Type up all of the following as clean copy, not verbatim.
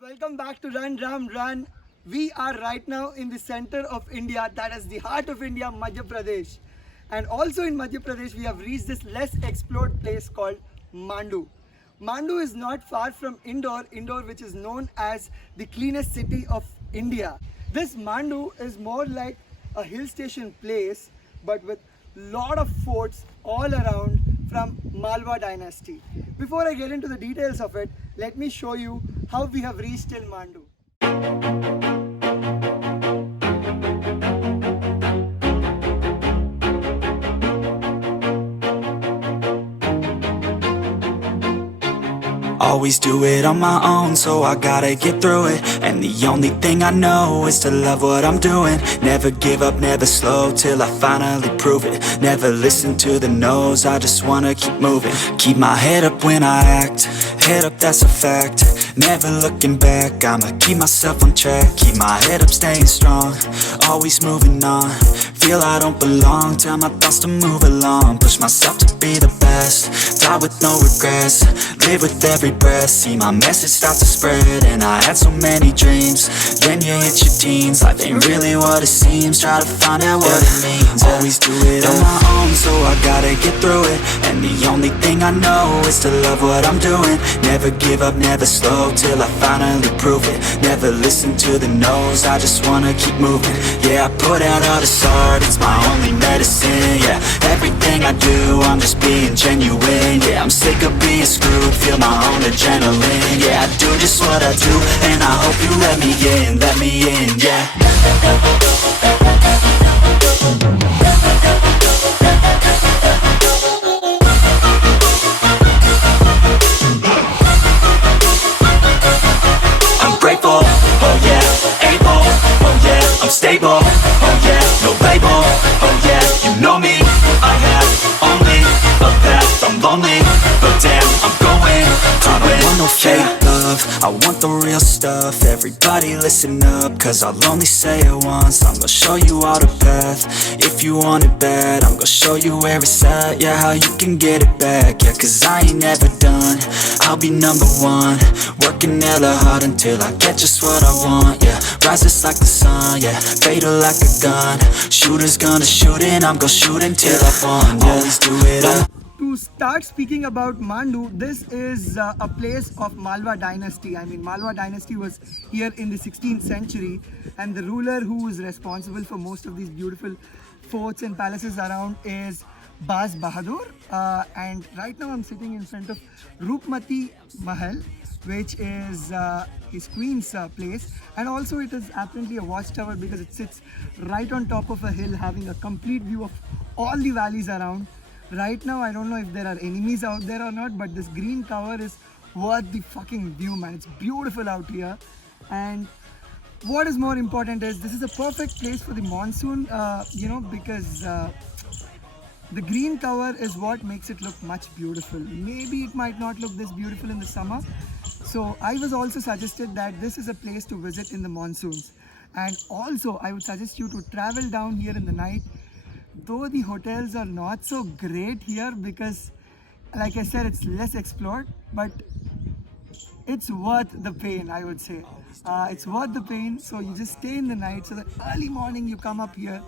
Welcome back to Run Ram Run. We are right now in the center of India, that is the heart of India, Madhya Pradesh. And also in Madhya Pradesh, we have reached this less explored place called Mandu. Mandu is not far from Indore, which is known as the cleanest city of India. This Mandu is more like a hill station place, but with lot of forts all around from Malwa dynasty. Before I get into the details of it, let me show you how we have reached till Mandu. Always do it on my own, so I gotta get through it. And the only thing I know is to love what I'm doing. Never give up, never slow, till I finally prove it. Never listen to the no's, I just wanna keep moving. Keep my head up when I act, head up, that's a fact. Never looking back, I'ma keep myself on track. Keep my head up, staying strong, always moving on. Feel I don't belong, tell my thoughts to move along. Push myself to be the best, die with no regrets. Live with every breath, see my message start to spread. And I had so many dreams, then you hit your teens. Life ain't really what it seems, try to find out what it means. Always do it on my own, so I gotta get through it. And the only thing I know is to love what I'm doing. Never give up, never slow, till I finally prove it. Never listen to the no's, I just wanna keep moving. Yeah, I put out all this art, it's my only medicine. Yeah, everything I do, I'm just being genuine. Yeah, I'm sick of being screwed, feel my own adrenaline. Yeah, I do just what I do, and I hope you let me in, yeah. I'm grateful, oh yeah, able, oh yeah, I'm stable, oh yeah, no label, oh yeah, you know me, I have only a path, I'm lonely, but damn, I'm going to win. I don't want no fake love, I want the real stuff. Everybody listen up, cause I'll only say it once. I'm gonna show you all the path, if you want it bad. I'm gonna show you where it's at, yeah, how you can get it back. Yeah, cause I ain't never done, I'll be number one. Working hella hard until I get just what I want, yeah. Rises like the sun, yeah, fatal like a gun. Shooter's gonna shoot and I'm gonna shoot until I won, yeah. Always do it up. To start speaking about Mandu, this is a place of Malwa dynasty. I mean, Malwa dynasty was here in the 16th century, and the ruler who is responsible for most of these beautiful forts and palaces around is Baz Bahadur. And right now I'm sitting in front of Roopmati Mahal, which is his queen's place, and also it is apparently a watchtower because it sits right on top of a hill having a complete view of all the valleys around. Right now I don't know if there are enemies out there or not, but this green tower is worth the fucking view, man. It's beautiful out here. And what is more important is this is a perfect place for the monsoon, because the green tower is what makes it look much beautiful. Maybe it might not look this beautiful in the summer. So I was also suggested that this is a place to visit in the monsoons. And also I would suggest you to travel down here in the night, though the hotels are not so great here because, like I said, it's less explored, but it's worth the pain, I would say. It's worth the pain, so you just stay in the night, so that early morning you come up here,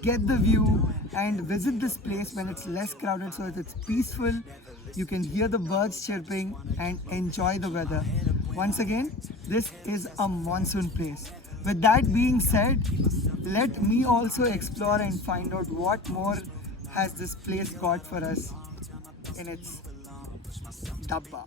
get the view and visit this place when it's less crowded, so that it's peaceful. You can hear the birds chirping and enjoy the weather. Once again, this is a monsoon place. With that being said, let me also explore and find out what more has this place got for us in its dabba.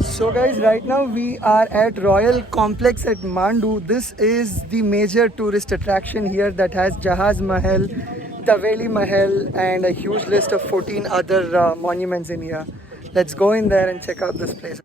So guys, right now we are at Royal Complex at Mandu. This is the major tourist attraction here that has Jahaz Mahal, Taveli Mahal and a huge list of 14 other monuments in here. Let's go in there and check out this place.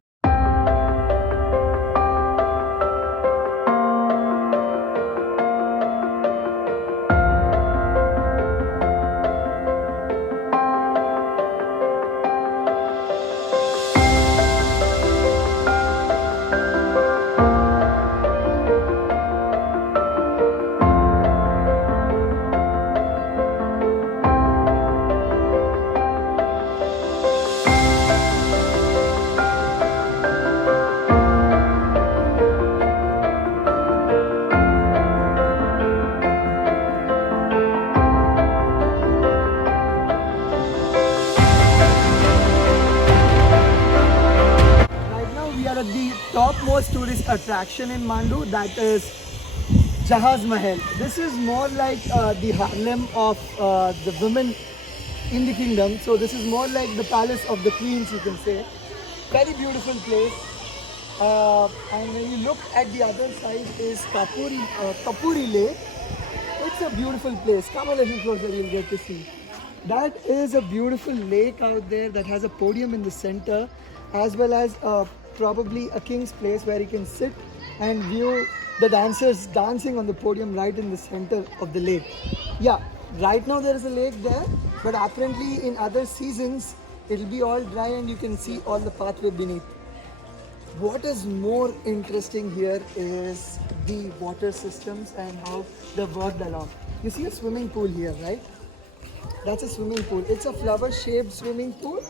attraction in Mandu, that is Jahaz Mahal. This is more like the Harlem of the women in the kingdom. So this is more like the palace of the queens, you can say. Very beautiful place. And when you look at the other side is Kapuri Lake. It's a beautiful place. Come a little closer, you'll get to see. That is a beautiful lake out there that has a podium in the center, as well as probably a king's place where you can sit and view the dancers dancing on the podium right in the center of the lake. Yeah, right now there is a lake there, but apparently in other seasons it'll be all dry and you can see all the pathway beneath. What is more interesting here is the water systems and how they've worked along. You see a swimming pool here, right? That's a swimming pool. It's a flower-shaped swimming pool.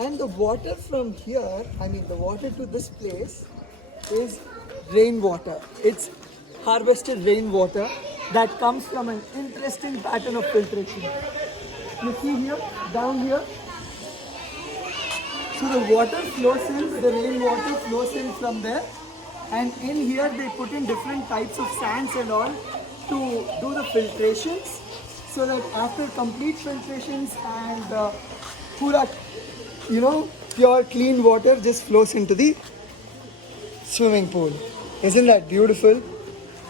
And the water from here, the water to this place is rainwater. It's harvested rainwater that comes from an interesting pattern of filtration. You see here, down here, so the water flows in, the rainwater flows in from there, and in here they put in different types of sands and all to do the filtrations, so that after complete filtrations and pura, pure clean water just flows into the swimming pool. Isn't that beautiful?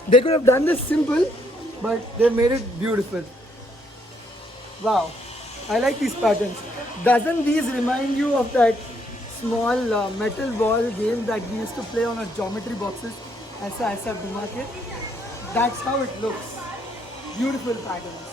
They could have done this simple, but they made it beautiful. Wow. I like these patterns. Doesn't these remind you of that small metal ball game that we used to play on our geometry boxes? Aisa Bima ke? That's how it looks. Beautiful patterns.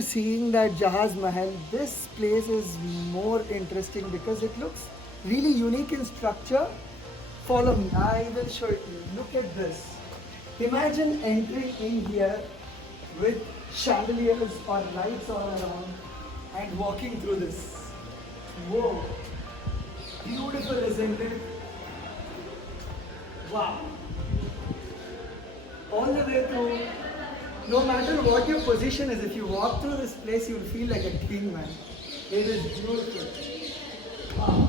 Seeing that Jahaz Mahal, this place is more interesting because it looks really unique in structure. Follow me, I will show it to you. Look at this. Imagine entering in here with chandeliers or lights all around and walking through this. Whoa, beautiful, isn't it? Wow. All the way through. No matter what your position is, if you walk through this place, you'll feel like a king, man. It is beautiful. Wow.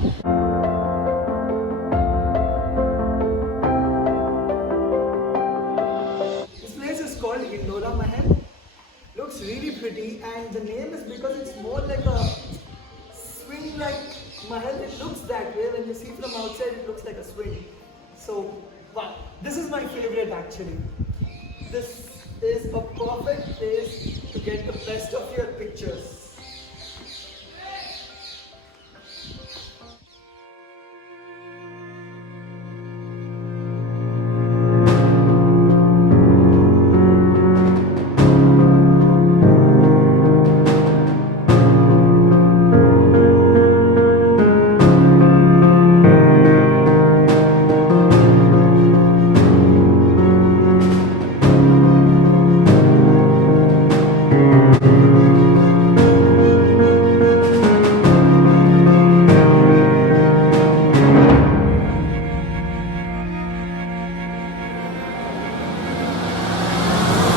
This place is called Indora Mahal. Looks really pretty, and the name is because it's more like a swing-like mahal. It looks that way. When you see from outside, it looks like a swing. So, wow. This is my favorite actually. This is a perfect place to get the best of your pictures.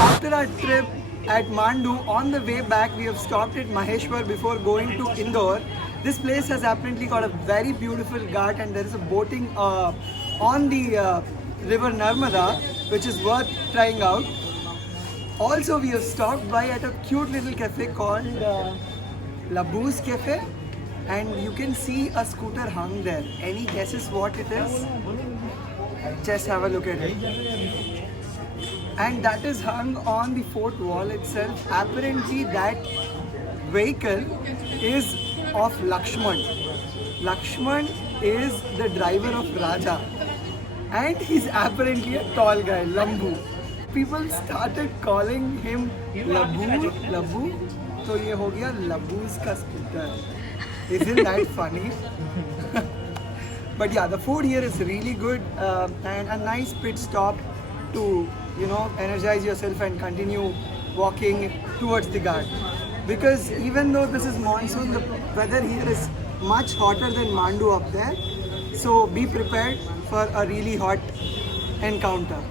After our trip at Mandu, on the way back we have stopped at Maheshwar before going to Indore. This place has apparently got a very beautiful ghat and there is a boating on the river Narmada, which is worth trying out. Also, we have stopped by at a cute little cafe called Laboo's Cafe, and you can see a scooter hung there. Any guesses what it is? Just have a look at it. And that is hung on the fort wall itself. Apparently that vehicle is of Lakshman. Lakshman is the driver of Raja and he's apparently a tall guy, Lambu. People started calling him Labu, so ये हो गया Labu's का scooter. Isn't that funny? But yeah, the food here is really good and a nice pit stop to, energize yourself and continue walking towards the Ghat. Because even though this is monsoon, the weather here is much hotter than Mandu up there. So be prepared for a really hot encounter.